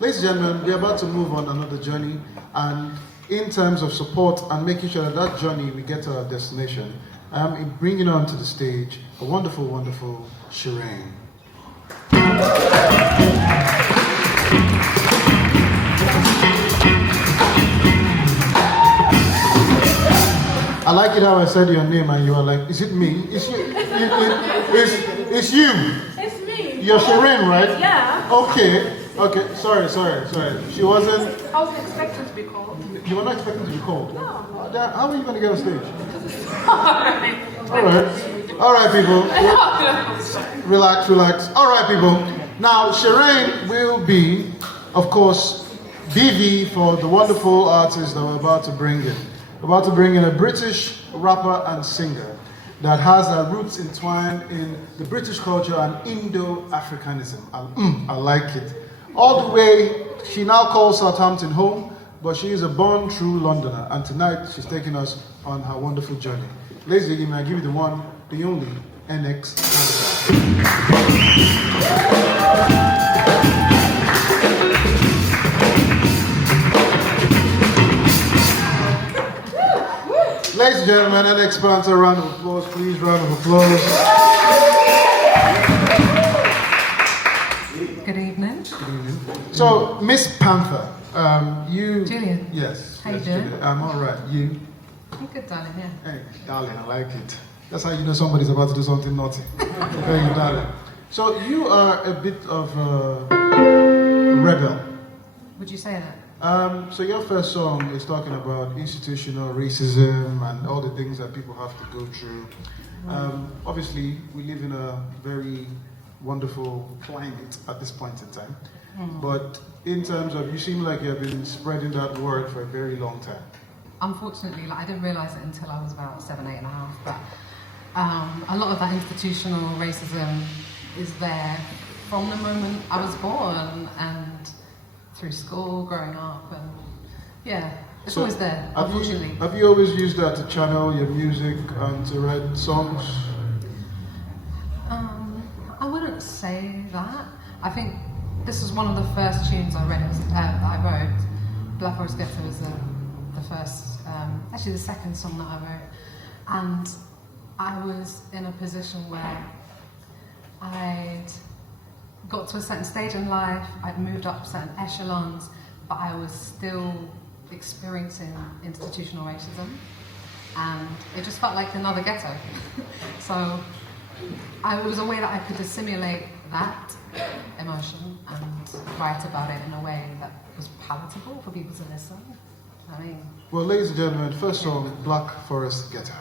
Ladies and gentlemen, we're about to move on another journey, and in terms of support and making sure that that journey we get to our destination, I'm bringing onto the stage a wonderful, wonderful Shurene. I like it how I said your name and you are like, is it me? It's you. It's you. It's me. You're Shurene, right? Yeah. Okay. Sorry. She wasn't. I wasn't expecting to be called. You were not expecting to be called? No. How are you going to get on stage? All right, people. Relax. All right, people. Now, Shurene will be, of course, BV for the wonderful artist that we're about to bring in. We're about to bring in a British rapper and singer that has her roots entwined in the British culture and Indo-Africanism. I like it. All the way, she now calls Southampton home, but she is a born true Londoner, and tonight she's taking us on her wonderful journey. Ladies and gentlemen, I give you the one, the only, NX Panther. Ladies and gentlemen, NX Panther, round of applause, please, round of applause. Good evening. So, Miss Panther, you... Julian. Yes. How you doing? Julian. I'm all right. You? I'm good, darling, yeah. Hey, darling, I like it. That's how you know somebody's about to do something naughty. Very good, darling. So, you are a bit of a rebel. Would you say that? So your first song is talking about institutional racism and all the things that people have to go through. Obviously, we live in a very wonderful climate at this point in time. But in terms of, you seem like you've been spreading that word for a very long time. Unfortunately, I didn't realise it until I was about 7, 8 and a half, but a lot of that institutional racism is there from the moment I was born and through school, growing up, and yeah, it's always there, unfortunately. Have you always used that to channel your music and to write songs? I wouldn't say that. I think this was one of the first tunes I wrote. Black British and Indo-African was the first, actually the second song that I wrote. And I was in a position where I'd got to a certain stage in life, I'd moved up certain echelons, but I was still experiencing institutional racism, and it just felt like another ghetto. So it was a way that I could dissimulate that emotion and write about it in a way that was palatable for people to listen. I mean... Well, ladies and gentlemen, first song, Black Forest Ghetto.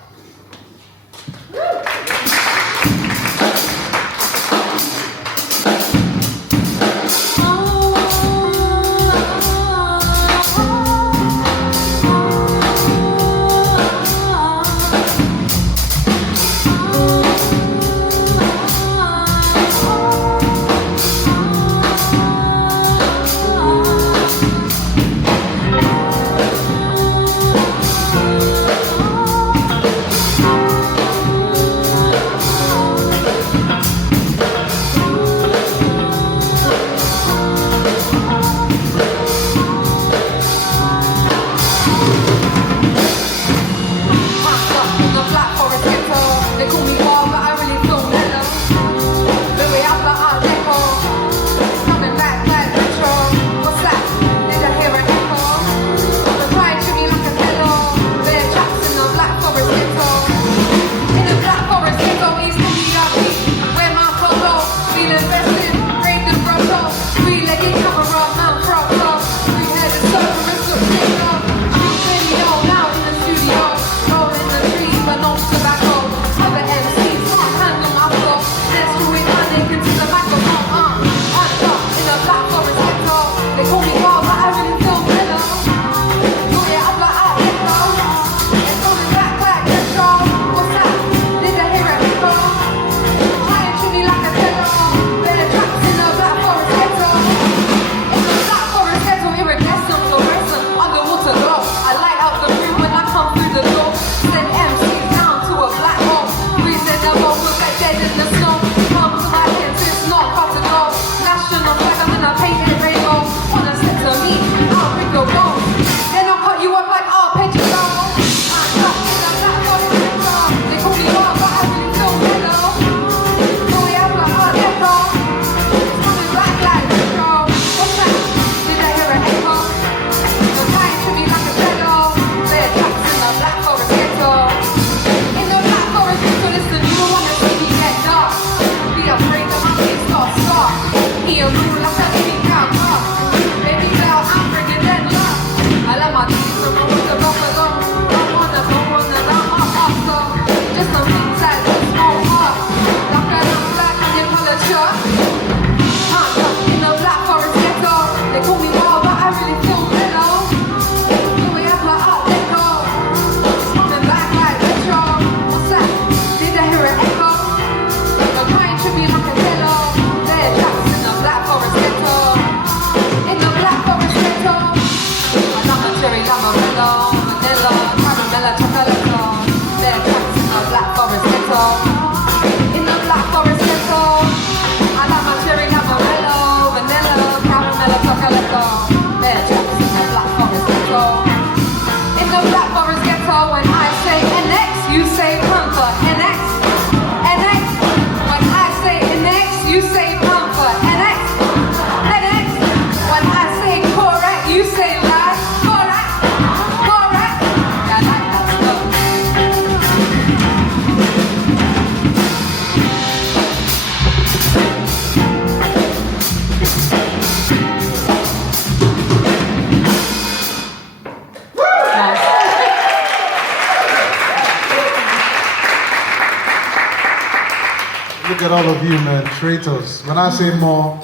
at all of you, man, traitors. When I say more,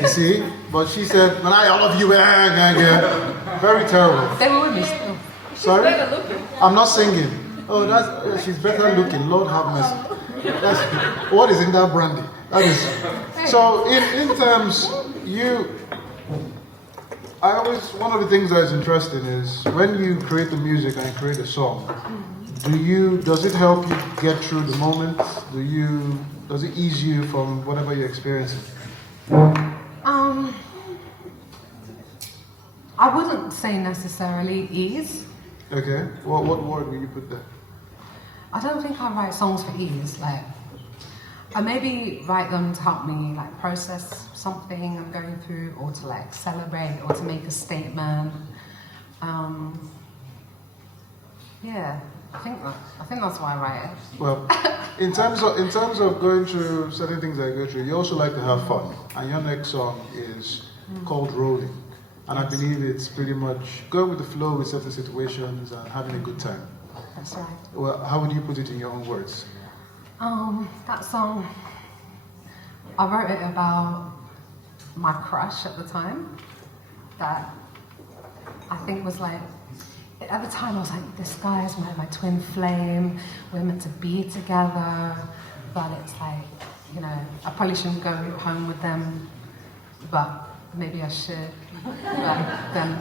you see? But she said, when I all of you, very terrible. They were with me still. Sorry? I'm not singing. Oh, she's better looking. Lord have mercy. What is in that brandy? That is. So in terms, one of the things that is interesting is when you create the music and create a song, does it help you get through the moment? Does it ease you from whatever you're experiencing? I wouldn't say necessarily ease. Okay. What word will you put there? I don't think I write songs for ease. Like, I maybe write them to help me like process something I'm going through, or to like celebrate, or to make a statement. Yeah, I think that's why I write it. Well, in terms of going through certain things that I go through, you also like to have fun, and your next song is called Rolling, and I believe it's pretty much going with the flow with certain situations and having a good time. That's right. Well, how would you put it in your own words? That song, I wrote it about my crush at the time, that I think was like, at the time I was like, this guy is my twin flame, we're meant to be together, but it's like, you know, I probably shouldn't go home with them, but maybe I should. But then,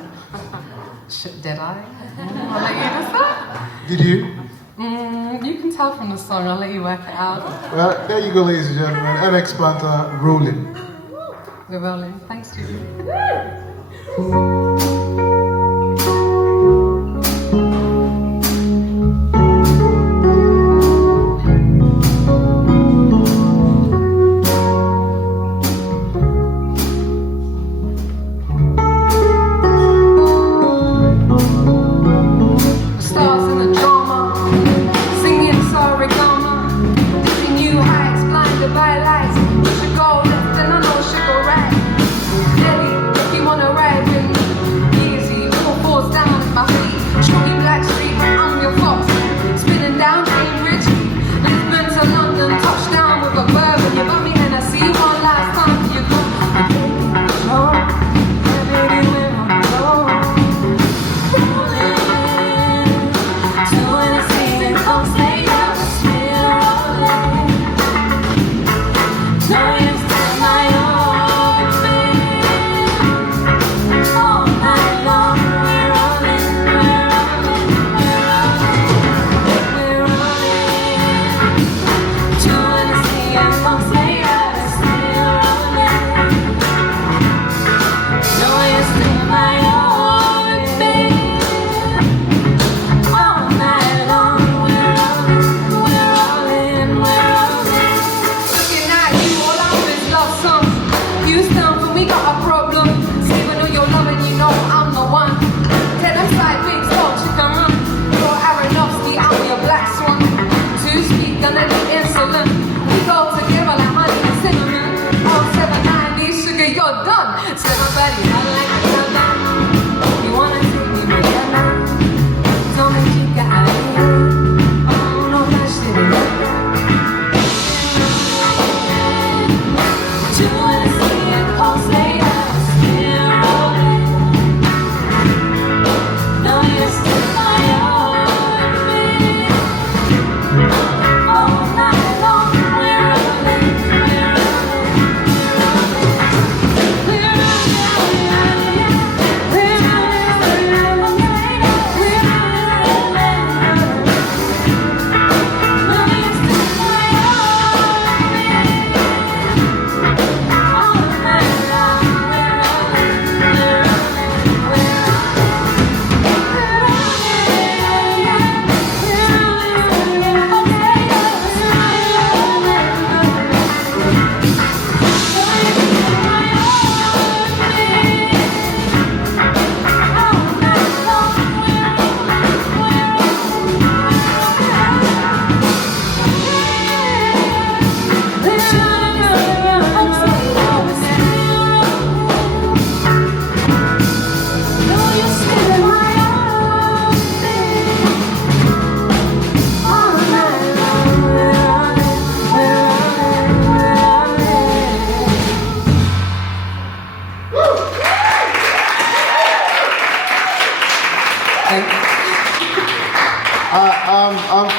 did I? I'll let you decide. Did you? You can tell from the song, I'll let you work it out. Well, there you go, ladies and gentlemen. NX Panther, Rolling. We're rolling. Thanks, Judy.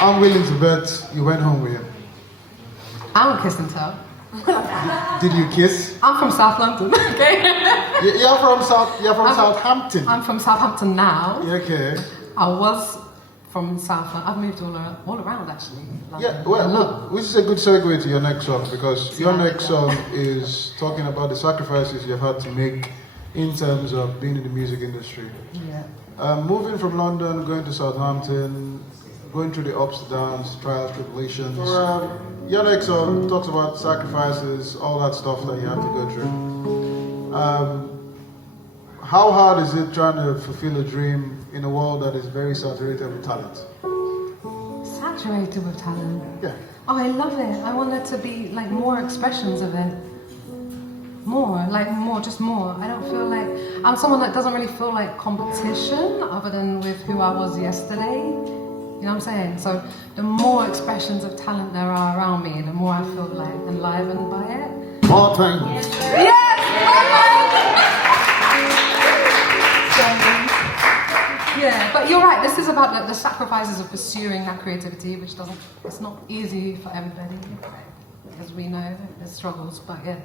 I'm willing to bet you went home with him. I don't kiss and tell. Did you kiss? I'm from Southampton. Okay. You're from Southampton. I'm from Southampton now. Okay. I was from Southampton. I've moved all around actually. Yeah, well, look, which is a good segue to your next song, because your next song is talking about the sacrifices you've had to make in terms of being in the music industry. Yeah. Moving from London, going to Southampton, going through the ups and downs, trials, tribulations. Your next song talks about sacrifices, all that stuff that you have to go through. How hard is it trying to fulfill a dream in a world that is very saturated with talent? Saturated with talent. Yeah. Oh, I love it. I want there to be like more expressions of it. More. Just more. I don't feel like, I'm someone that doesn't really feel like competition other than with who I was yesterday. You know what I'm saying? So the more expressions of talent there are around me, the more I feel like enlivened by it. More things. Yes! Yeah, but you're right, this is about the sacrifices of pursuing that creativity, which it's not easy for everybody, as we know, there's struggles, but yeah.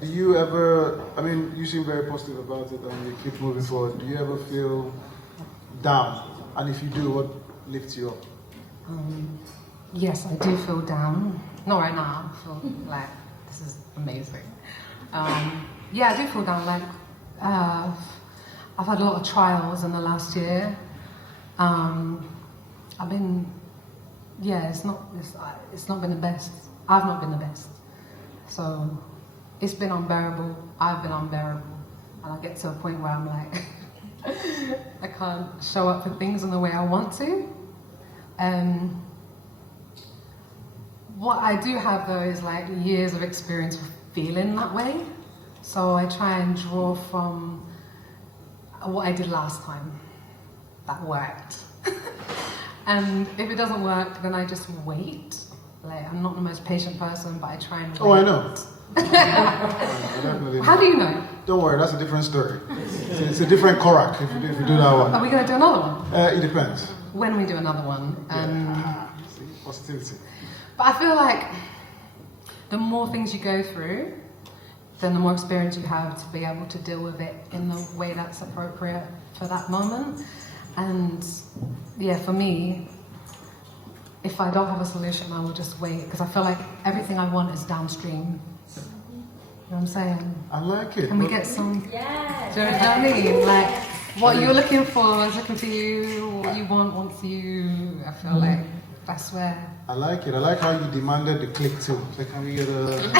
Do you ever, I mean, you seem very positive about it and you keep moving forward. Do you ever feel down? And if you do, what lifts you up? Yes, I do feel down. Not right now, I feel like this is amazing. Yeah, I do feel down, like, I've had a lot of trials in the last year. It's not been the best. I've not been the best. So it's been unbearable. I've been unbearable. And I get to a point where I'm like, I can't show up for things in the way I want to. What I do have though is like years of experience of feeling that way. So I try and draw from what I did last time. That worked. And if it doesn't work, then I just wait. Like, I'm not the most patient person, but I try and wait. Oh, I know. I definitely know. How do you know? Don't worry, that's a different story. It's a different Korak if you do that one. Are we going to do another one? It depends. When we do another one. See, positivity. But I feel like the more things you go through, then the more experience you have to be able to deal with it in the way that's appropriate for that moment. And yeah, for me, if I don't have a solution, I will just wait, because I feel like everything I want is downstream. You know what I'm saying? I like it. Can we get some? Yes. Do you know what I mean? Like, what you're looking for is looking for you, what you want wants you. I feel like that's where. I like it. I like how you demanded the click too. So can we get a...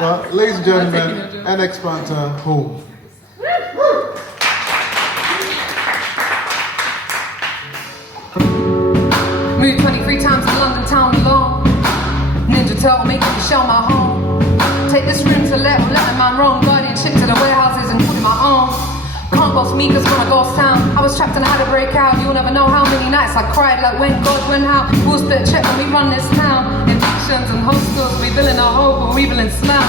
Well, ladies and gentlemen, NX Panther, home. Moved 23 times to London town alone. Ninja Turtle making the shell my home. Take this room to let a man roam. Guardianship to the warehouses, including my own. Can't boss me cause when I ghost town, I was trapped and I had to break out. You'll never know how many nights I cried, like when God, when how. We'll split a check when we run this town. Evictions and hostels, we billing our hope and we billing smell.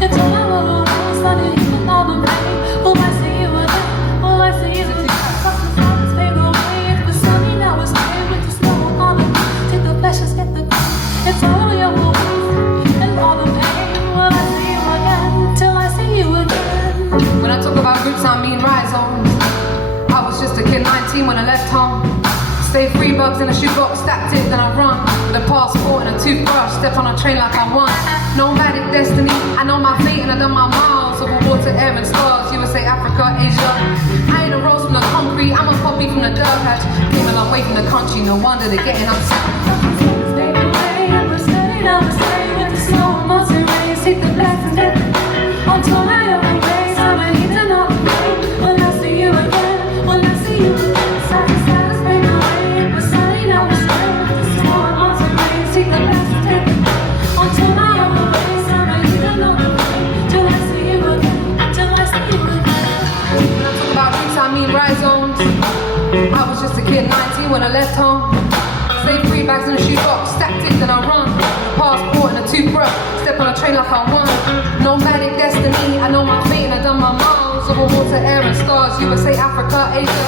It's all I want to do, started even all the pain. Will I see you again? Will I see you again? Sometimes fade away. It was sunny, now it's gray with the snow on the ground. Take the pleasures, get the pain. It's all your wounds and all the pain. Will I see you again? Till I see you again. When I talk about roots, I mean rhizomes. I was just a kid, 19 when I left home. Stayed 3 bucks in a shoebox, stacked it, then I run. With a passport and a toothbrush, step on a train like I won. Nomadic destiny, I know my fate and I done my miles over water, air and stars. USA, Africa, Asia. I ain't a rose from the concrete, I'm a poppy from the dirt patch. Came a long way from the country, no wonder they're getting upset. Stay away, I was steady, now I stay with the snow and mountain rays. Take the blessings, get the until I am embraced. I'm a heat and not the rain. When I see you again, when I see you again. I was just a kid, 19 when I left home. Saved 3 bags in a shoebox, stacked it, then I run. Passport and a toothbrush, step on a train like I won. Nomadic destiny, I know my fate and I done my miles over water, air and stars. USA, Africa, Asia.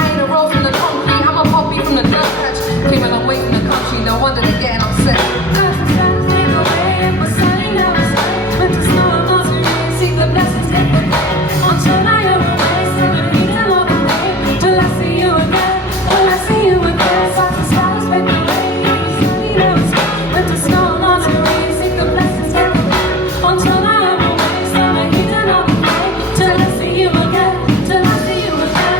I ain't a rose from the concrete, I'm a poppy from the dirt patch. Came a long way from the country, no wonder they're getting upset. Cause the sun's take away, but sunny now it's light. Winter snow and months remain, seek the blessings take the day. Until I am away, summer heat and all the day. Till I see you again, till I see you again. Such a stars fade away, sunny now it's light. Winter snow and months remain, seek the blessings take the day. Until I am away, summer heat and all the day. Till I see you again, till I see you again.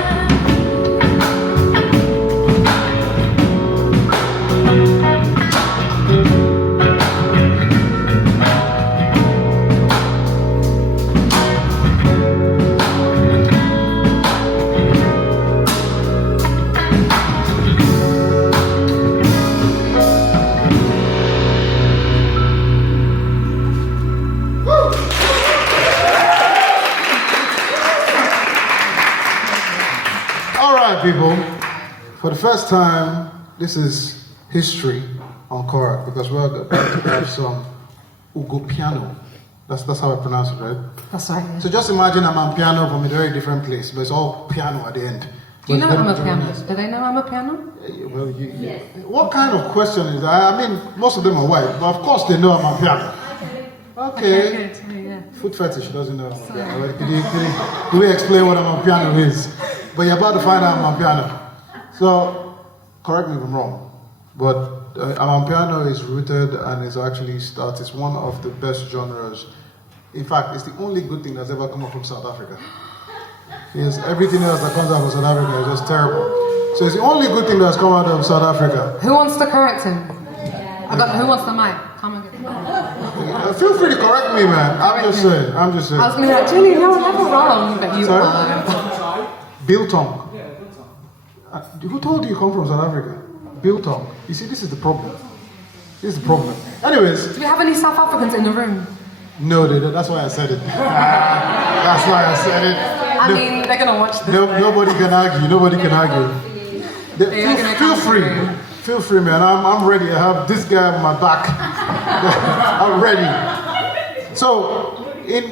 All right, people. For the first time, this is history on Korak because we're about to have some Ugo piano. That's how I pronounce it, right? That's right. Yeah. So just imagine I'm on piano from a very different place, but it's all piano at the end. Do you know I'm a But- pianist? Do they know I'm a piano? Well, what kind of question is that? I mean, most of them are white, but of course they know I'm on piano. Okay. Good, yeah. Foot fetish doesn't know I'm on piano. Right? Can we explain what I'm on piano is? But you're about to find out I'm on piano. So, correct me if I'm wrong, but I'm on piano is rooted and is actually it's one of the best genres. In fact, it's the only good thing that's ever come up from South Africa. Yes, everything else that comes out of South Africa is just terrible. So it's the only good thing that's come out of South Africa. Who wants to correct him? Who wants the mic? Come and get the mic. Feel free to correct me, man. I'm just saying. I was going to be like, Julie, no, never wrong, but you Sorry? are. Biltong. Who told you come from South Africa? Biltong. You see, this is the problem. This is the problem. Anyways. Do we have any South Africans in the room? No, that's why I said it. That's why I said it. I mean, they're going to watch this. Nobody can argue. Nobody can argue. Feel free. Feel free, man. I'm ready. I have this guy on my back. I'm ready. So,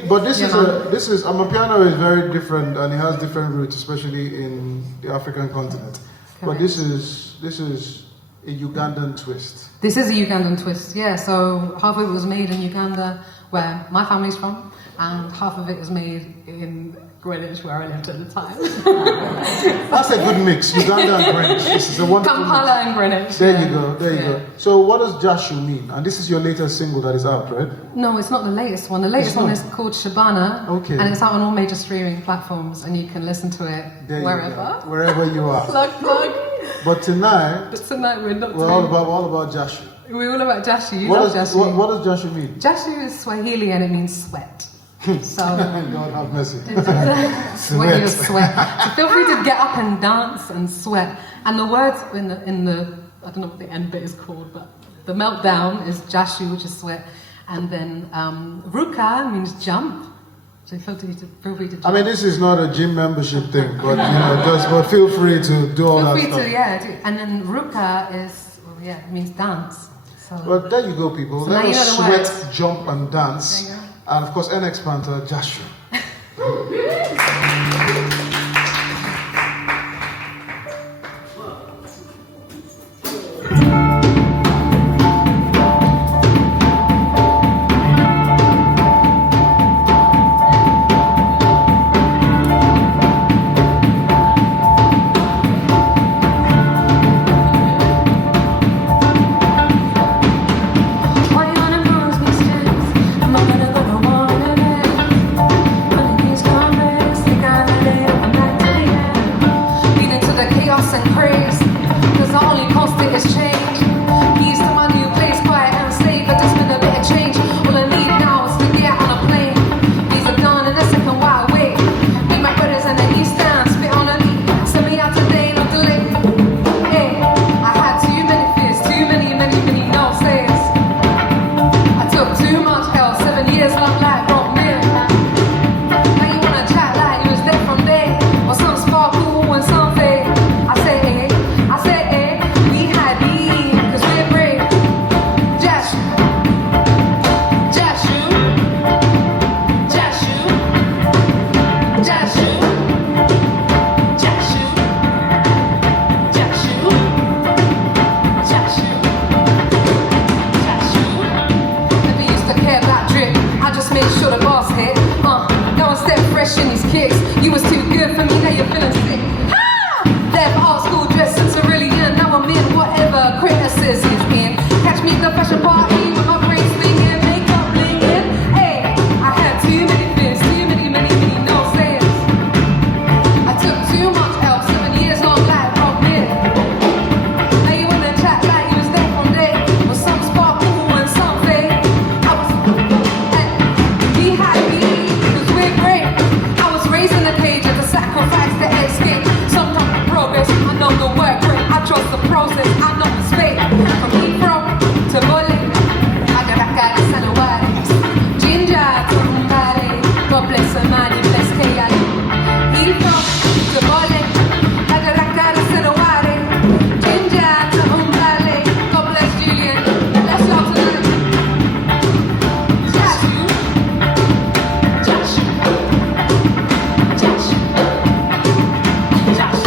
but this is Amapiano is very different and it has different roots, especially in the African continent. Correct. But this is a Ugandan twist. This is a Ugandan twist, yeah. So half of it was made in Uganda, where my family's from, and half of it was made in Greenwich, where I lived at the time. That's a good mix, Uganda and Greenwich. This is a wonderful Kampala mix. and Greenwich. There yeah. you go, there you go. So what does Jashu mean? And this is your latest single that is out, right? No, it's not the latest one. The latest one is called Shabana, Okay. and it's out on all major streaming platforms, and you can listen to it There wherever. you go. Wherever you are. Plug. But tonight, But tonight we're not we're all about Jashu. We're all about Jashu. You What love does, Jashu. what does Jashu mean? Jashu is Swahili and it means sweat. So God have mercy. Swahili is sweat. So feel free to get up and dance and sweat. And the words in the I don't know what the end bit is called, but the meltdown is Jashu, which is sweat, and then Ruka means jump. So feel free to jump. I mean, this is not a gym membership thing, but but feel free to do all that stuff. And then Ruka it means dance. So Well, there you go, people. So Let now you us know the sweat, words. jump, and dance. There you go. And of course, NX Panther, Jashu. Why you wanna promise me sticks? I'm not gonna go no more than that. party with my brain swinging, makeup blinging. Hey, I had too many fears, too many no sayings. I took too much L, 7 years on like Rob Neal. Now you in the chat like you was there from day, with some sparkle and some fake. I was, hey, he had me, cause we're great. I was raising the pages to sacrifice the escape. Sometimes the progress, I know the work rate. I trust the process, I know the space. From Heathrow to Bowling, I got a guy to Salawaris. Ginger to Mbale, God bless Amani, bless Kayali. Heathrow to Bowling, I got a guy to Salawaris. Ginger to Mbale, God bless Julian. Let's go tonight. Jashu, Jashu, Jashu, Jashu.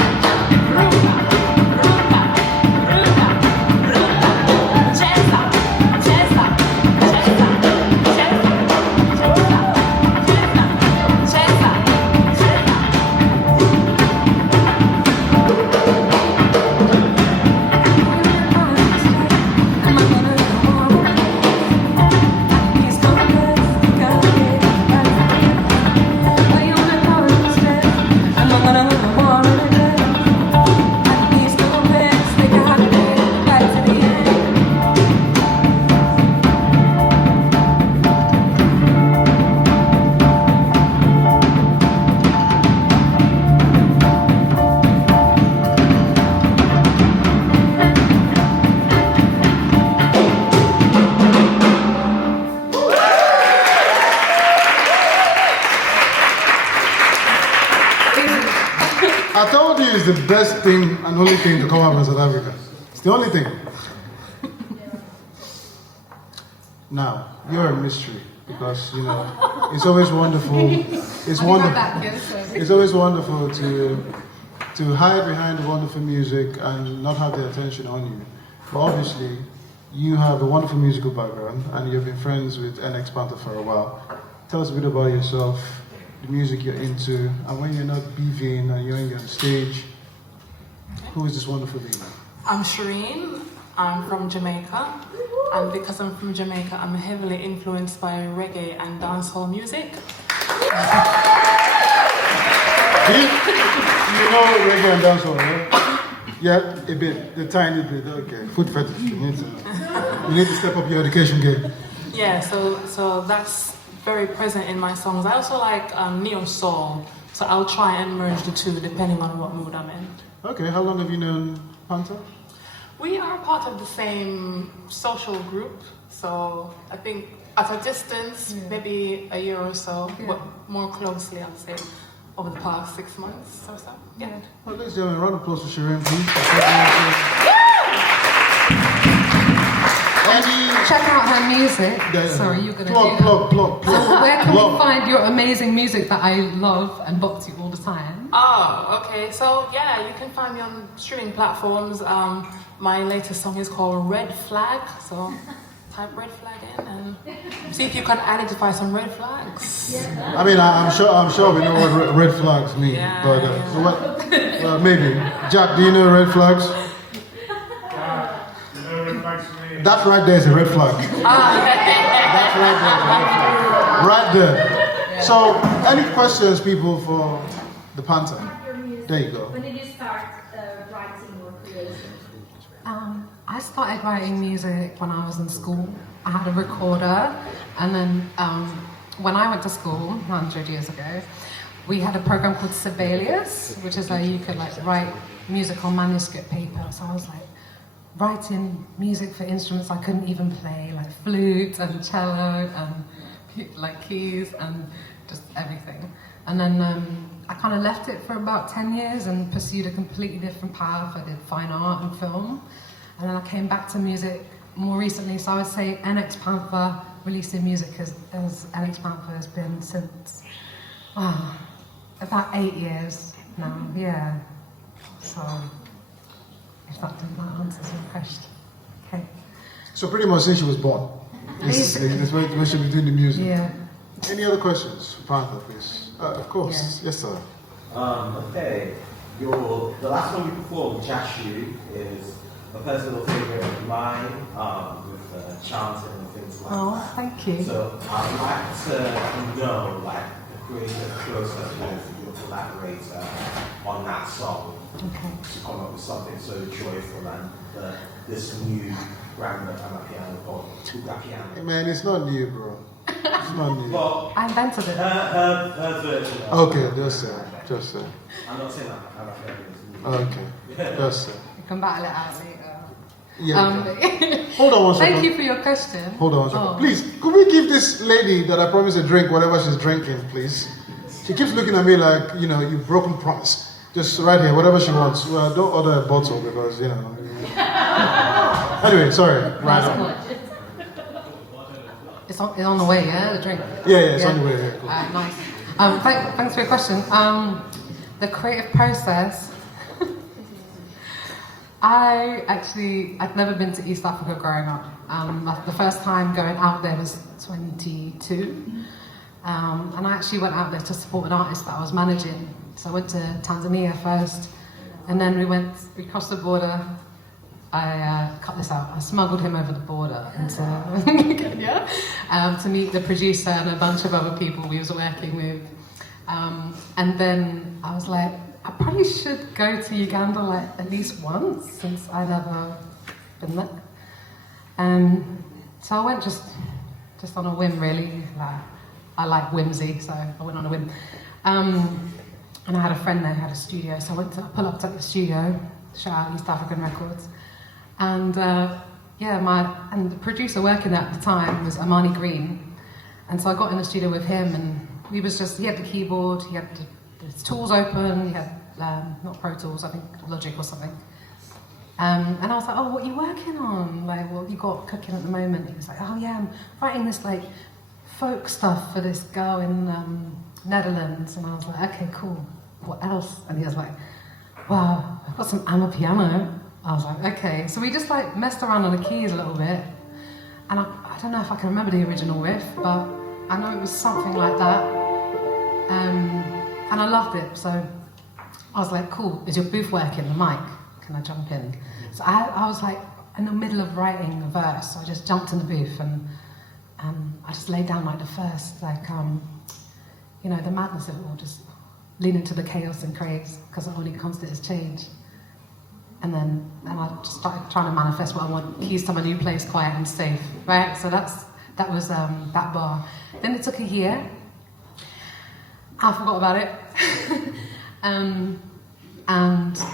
I told you it's the best thing and only thing to come out from South Africa. It's the only thing. Now, you're a mystery because, you know, it's always wonderful. It's wonderful. It's always wonderful to hide behind the wonderful music and not have the attention on you. But obviously, you have a wonderful musical background and you've been friends with NX Panther for a while. Tell us a bit about yourself, the music you're into, and when you're not BVing and you're on stage, who is this wonderful lady? I'm Shurene. I'm from Jamaica. And because I'm from Jamaica, I'm heavily influenced by reggae and dancehall music. You know reggae and dancehall, right? Yeah, a bit, a tiny bit, okay. Food fetish, you need to step up your education game. Yeah, so that's very present in my songs. I also like neo soul, so I'll try and merge the two depending on what mood I'm in. Okay, how long have you known Panther? We are part of the same social group, so I think at a distance, maybe a year or so, but more closely, I'd say, over the past 6 months or so. Yeah. Well, ladies and gentlemen, round of applause for Shurene, please. Check out her music. Yeah. Sorry, you're gonna plug. So where can we find your amazing music that I love and bop to all the time? Oh, okay. So yeah, you can find me on streaming platforms. My latest song is called Red Flag. So type Red Flag in and see if you can identify some red flags. I mean, I'm sure we know what red flags mean, Yeah, but yeah. so what? Maybe. Jack, do you know red flags? That right there is a red flag. That right there is a red flag. Right there. So, any questions, people, for the Panther? There you go. When did you start writing or creating? I started writing music when I was in school. I had a recorder, and then when I went to school 100 years ago, we had a program called Sibelius, which is where you could like write music on manuscript paper. So I was like writing music for instruments I couldn't even play, like flute and cello and like keys and just everything. And then I kind of left it for about 10 years and pursued a completely different path. I did fine art and film. And then I came back to music more recently. So I would say NX Panther releasing music as NX Panther has been since about 8 years now, yeah. So if that answers your question. Okay. So pretty much since she was born. This is when she'll be doing the music. Yeah. Any other questions for Panther, please? Of course. Yes, sir. Okay. The last one you performed, Jashu, is a personal favorite of mine. With chanting and things like Oh, that. thank you. So I'd like to know, like, the creative process with your collaborator on that song Okay. to come up with something so joyful and this new brand of piano called Korak Hey, Piano. man, it's not new, bro. It's not new. Well, I invented it. her version of Okay, just say. Just say. I'm not saying that I'm not Okay, just say. You can battle it out later. Yeah. Hold on one second. Thank you for your question. Hold on one second. Oh. Please, could we give this lady that I promised a drink, whatever she's drinking, please? She keeps looking at me like, you know, you've broken promise. Just right here, whatever she wants. Well, don't order a bottle because, you know. Anyway, sorry. Right That's on. cool. It's on the way, yeah, the drink? Yeah, it's on the way. Yeah, cool. Nice. Thanks for your question. The creative process. I'd never been to East Africa growing up. The first time going out there was 22. And I actually went out there to support an artist that I was managing. So I went to Tanzania first, and then we crossed the border. I cut this out. I smuggled him over the border into to meet the producer and a bunch of other people we was working with. And then I was like, I probably should go to Uganda like at least once since I never been there. So I went just on a whim, really. Like, I like whimsy, so I went on a whim. And I had a friend there who had a studio, so I went to pull up to the studio, shout out East African Records. And and the producer working there at the time was Amani Green. And so I got in the studio with him, and he had the keyboard, he had his tools open, he had, not Pro Tools, I think Logic or something. And I was like, oh, what are you working on? Like, what have you got cooking at the moment? He was like, oh yeah, I'm writing this like folk stuff for this girl in Netherlands. And I was like, okay, cool. What else? And he was like, wow, I've got some amapiano. I was like, okay. So we just like messed around on the keys a little bit. And I don't know if I can remember the original riff, but I know it was something like that. And I loved it. So I was like, cool, is your booth working, the mic? Can I jump in? So I was like in the middle of writing a verse. So I just jumped in the booth and I just laid down like the first, like, the madness of it all, just lean into the chaos and craze, because all it comes to is change. And then I just started trying to manifest what I want. Keys to my new place, quiet and safe, right? So that was that bar. Then it took a year. I forgot about it. And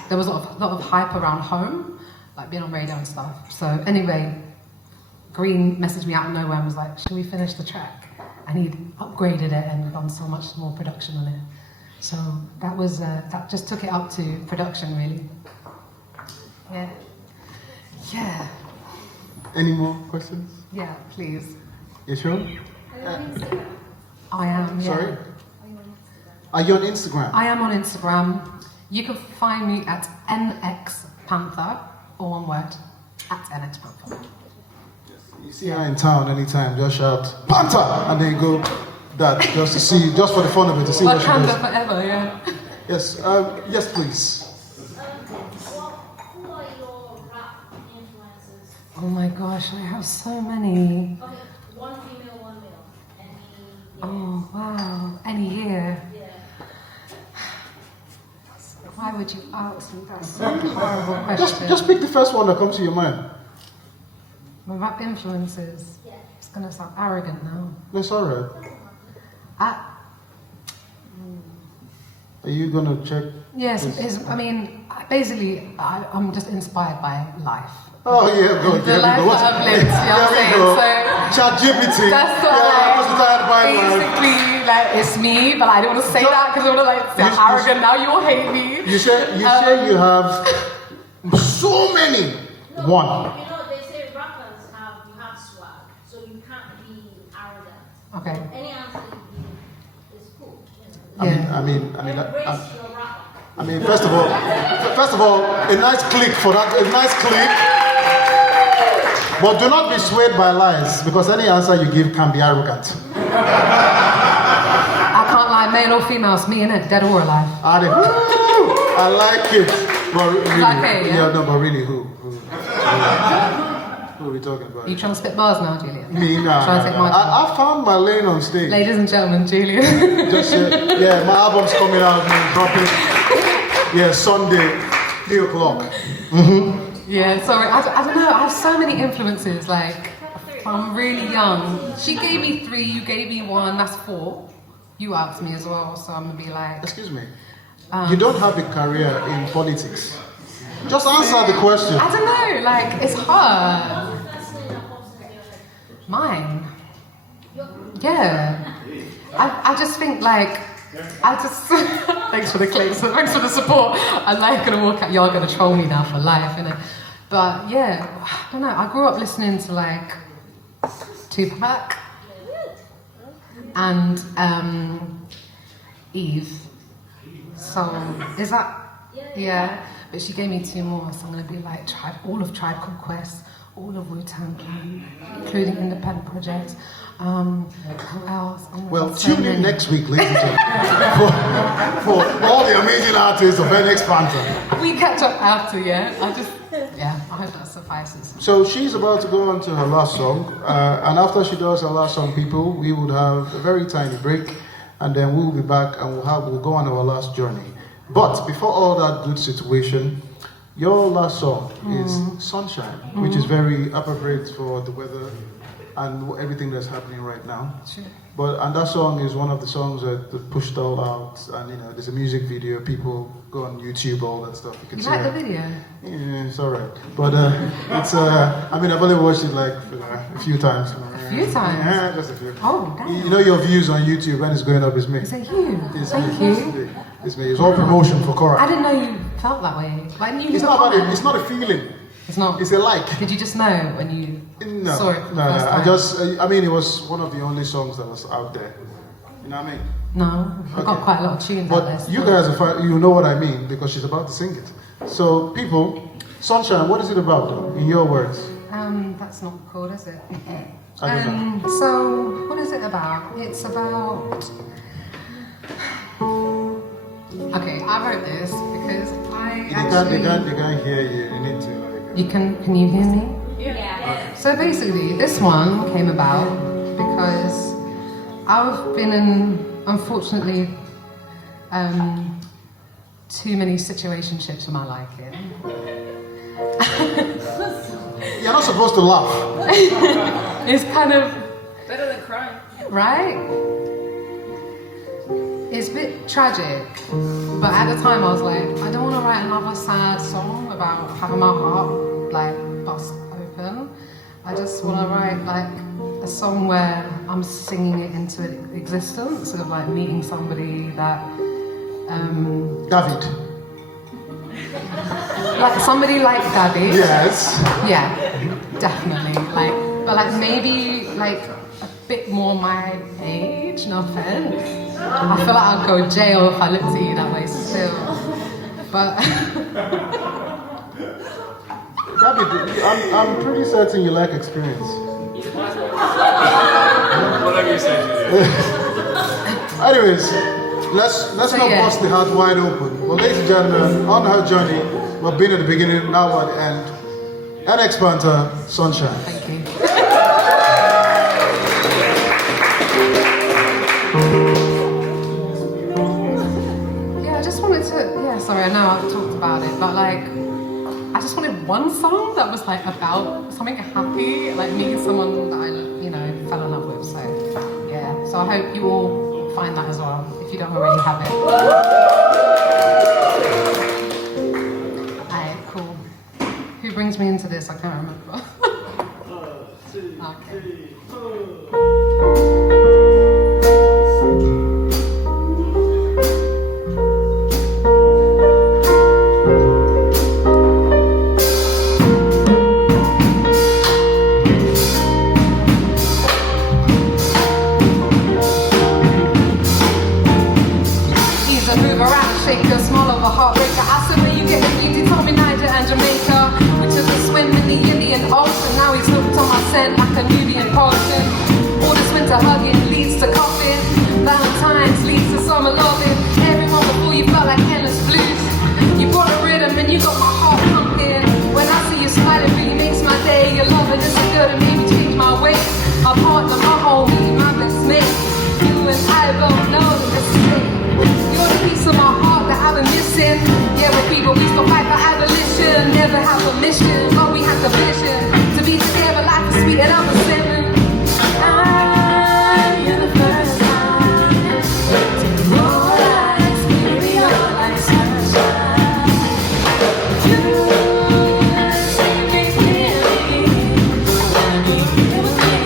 there was a lot of hype around home, like being on radio and stuff. So anyway, Green messaged me out of nowhere and was like, should we finish the track? And he'd upgraded it and done so much more production on it. So that was that just took it up to production, really. Yeah. Yeah. Any more questions? Yeah, please. You sure? I am, yeah. Sorry? Are you on Instagram? I am on Instagram. You can find me at NX Panther, or one word, at NX Panther. You see her in town anytime, just shout, Panther! And then you go that, just to see, just for the fun of it, to see what she Wakanda does. forever, yeah. Yes, yes please. Who are your rap influences? Oh my gosh, I have so many. Okay, one female, one male. Any Oh wow, any year. yeah. Why would you ask me? That's such a horrible question. Just pick the first one that comes to your mind. My rap influences. Yeah. It's gonna sound arrogant now. That's alright. Are you gonna check? Yes, this? I'm just inspired by life. Oh yeah, go. The life that I've lived, you know what I'm saying? So ChatGPT. that's what I was tired by life. basically, like, it's me, but I don't want to say that because I want to like sound arrogant. Now you'll hate me. You say you have so many. One. You know, they say rappers have swag, so you can't be arrogant. Okay. Any answer you give is cool. Yeah. I mean, Embrace your rapper. I mean, first of all, a nice click for that. A nice click. But do not be swayed by lies, because any answer you give can be arrogant. I can't lie, male or female, it's me in it, dead or alive. I like it. But really, Okay, yeah. But really, who? What are we talking about? Are you trying to spit bars now, Julian? Me, no. Trying to take my I found my lane on stage. Ladies and gentlemen, Julian. Just yeah, my album's coming out, man, dropping. Yeah, Sunday, 3 o'clock. Yeah, sorry, I don't know. I have so many influences. Like, from really young. She gave me 3, you gave me 1. That's 4. You asked me as well, so I'm gonna be like. Excuse me. You don't have a career in politics. Just answer the question. I don't know. Like, it's hard. Mine. Yeah. I just think like. Thanks for the clicks, thanks for the support. I'm like gonna walk out, you're gonna troll me now for life, innit? But yeah, I don't know, I grew up listening to like Tupac and Eve. So, is that, yeah, but she gave me 2 more, so I'm gonna be like all of Tribe Called Quest, all of Wu-Tang Clan, including independent projects. Who else? Well, tune in next week, ladies and gentlemen, for all the amazing artists of NX Panther. We catch up after, yeah? I hope that suffices. So she's about to go on to her last song, and after she does her last song, people, we would have a very tiny break, and then we'll be back and we'll go on our last journey. But before all that good situation, your last song is Sunshine, which is very appropriate for the weather and everything that's happening right now. Sure. And that song is one of the songs that pushed all out, and there's a music video. People go on YouTube, all that stuff. You can see like the it. video? Yeah, it's alright. But it's I mean, I've only watched it like a few times. A few times? Yeah, just a few. Oh, damn. You know your views on YouTube when it's going up is me. Is it you? It's Thank me. you. It's me. It's all promotion for Korak. I didn't know you felt that way. Like, It's not about it. It's not a feeling. It's not. It's a like. Did you just know when you saw it for the first time? I mean, it was one of the only songs that was out there. You know what I mean? No, I've got quite a lot of tunes out there. But you guys you know what I mean because she's about to sing it. So, people, Sunshine, what is it about, though, in your words? That's not cool, is it? I don't know. So, what is it about? It's about. Okay, I wrote this because They can't hear you. You need to Can you hear me? Yeah. So basically, this one came about because I've been in, unfortunately, too many situationships for my liking. You're not supposed to laugh. It's kind of Better than crying. right. It's a bit tragic, but at the time I was like, I don't want to write another sad song about having my heart like bust open. I just want to write like a song where I'm singing it into existence, sort of like meeting somebody that David. like somebody like David. Yes. Yeah, definitely. But maybe like a bit more my age. No offense. I feel like I'd go to jail if I looked at you that way still. But David, I'm pretty certain you like experience. Whatever you say. Anyways, let's not bust the heart wide open. Well, ladies and gentlemen, on her journey, we've been at the beginning, now at the end. NX Panther, Sunshine. thank you. Yeah, I just wanted to. Yeah, sorry, I know I've talked about it, but like, I just wanted one song that was like about something happy, like meeting someone that I, fell in love with. So yeah, so I hope you all find that as well if you don't already have it. Alright, cool. Who brings me into this? I can't remember. Okay. Shaker, small of a heartbreaker. I said, where you get the beauty? Told me Niger and Jamaica. We took a swim in the Indian Ocean. Now he's hooked on my scent like a Nubian potion. All this winter hugging leads to coughing. Valentine's leads to summer loving. Everyone before you felt like endless blues. You got a rhythm and you got my heart pumping. When I see you smiling, really makes my day. Your love and this My partner, my homie, my best mate. You and I both know the same. You're the piece of my heart that I've been missing. Yeah, we're people, we still fight for abolition. Never have a mission, but we have the vision to be together like the sweet and I'm a seven. You're the first time. Take your eyes, give me your light sunshine. You see me clearly. I need you with me.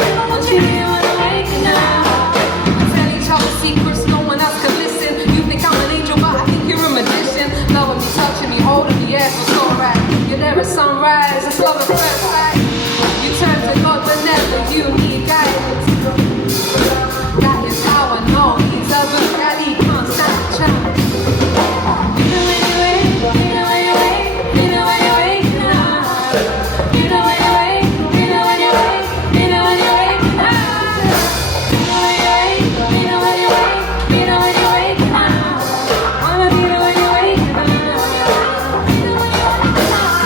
I want you here when I'm waking up. We tell each other secrets, no one else can listen. You think I'm an angel, but I think you're a magician. Loving me, touching me, holding me, yeah, it's so right. You're never sunrise, it's love at first sight. You turn to God whenever you need guidance. That is how I know he's a good daddy, can't stand the chance. You know when you wake, you know when you wake, you know when you wake now. You know when you wake, you know when you wake, you know when you wake now. You know when you wake, you know when you wake, you know when you wake now. Wanna be the when you wake now. You know when you wake now.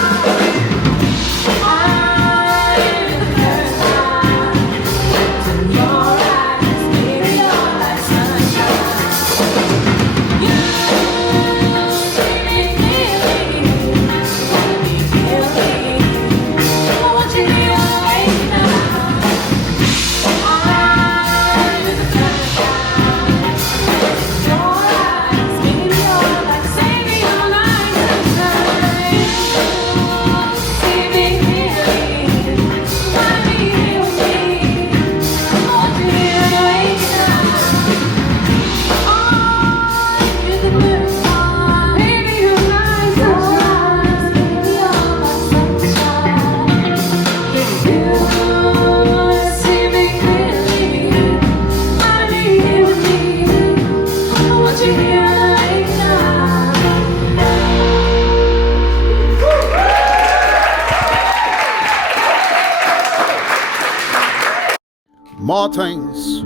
More things